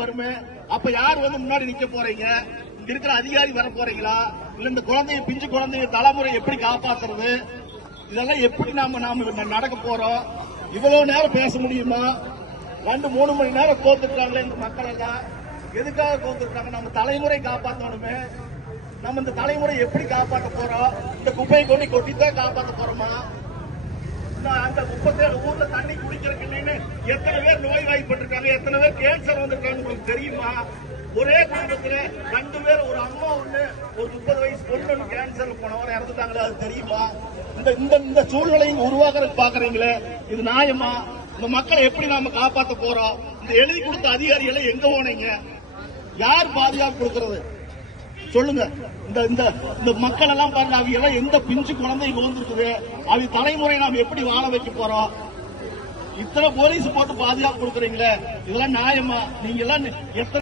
வருமே, அப்ப யார் வந்து முன்னாடி நிக்க போறீங்க? இங்க இருக்கிற அதிகாரி வர போறீங்களா? இல்ல இந்த குழந்தைய பிஞ்சு குழந்தைய தலைமுறை எப்படி காப்பாத்துறது? இதெல்லாம் எப்படி நாம நடக்க போறோம்? இவ்வளவு நேரம் பேச முடியுமா? 2-3 மணி நேரம் கோத்துட்டாங்களே இந்த மக்கள் எல்லாம். எதுக்காக கோத்துட்டாங்க? நம்ம தலைமுறை காப்பாற்றணுமே. நம்ம இந்த தலைமுறை எப்படி காப்பாற்ற போறோம்? இந்த குப்பையை கொண்டு கொட்டித்தான் காப்பாற்ற போறோமா? அந்த 37 ஊர்ல தண்ணி குடிக்கிறதுக்கு எத்தனை பேர் நோய்வாய்ப்பட்டிருக்காங்க, எத்தனை பேர் கேன்சர் வந்திருக்காங்க உங்களுக்கு தெரியுமா? ஒரே குடும்பத்துல 2 பேர், ஒரு அம்மா ஒண்ணு, ஒரு 30 வயசு பொண்ணு கேன்சர் போனவரை இறந்துட்டாங்களே, அது தெரியுமா? இந்த சூழ்நிலையும் உருவாக்குறதுக்கு பாக்குறீங்களே, இது நியாயமா? இந்த மக்களை எப்படி நாம காப்பாற்ற போறோம்? இந்த எழுதி கொடுத்த அதிகாரிகளை எங்க போனீங்க? யார் பாதுகாப்பு கொடுக்கறது சொல்லுங்க? இந்த மக்கள் எல்லாம் பாருங்க, அவங்க எல்லாம் எந்த பிஞ்சு குழந்தை வந்துருக்குது, அவங்க தலைமுறை நாம் எப்படி வாழ வைக்க போறோம்? இத்தனை போலீஸ் போட்டு பாதுகாப்பு கொடுக்குறீங்களே, இதெல்லாம் நியாயமா? நீங்க எல்லாம் எத்தனை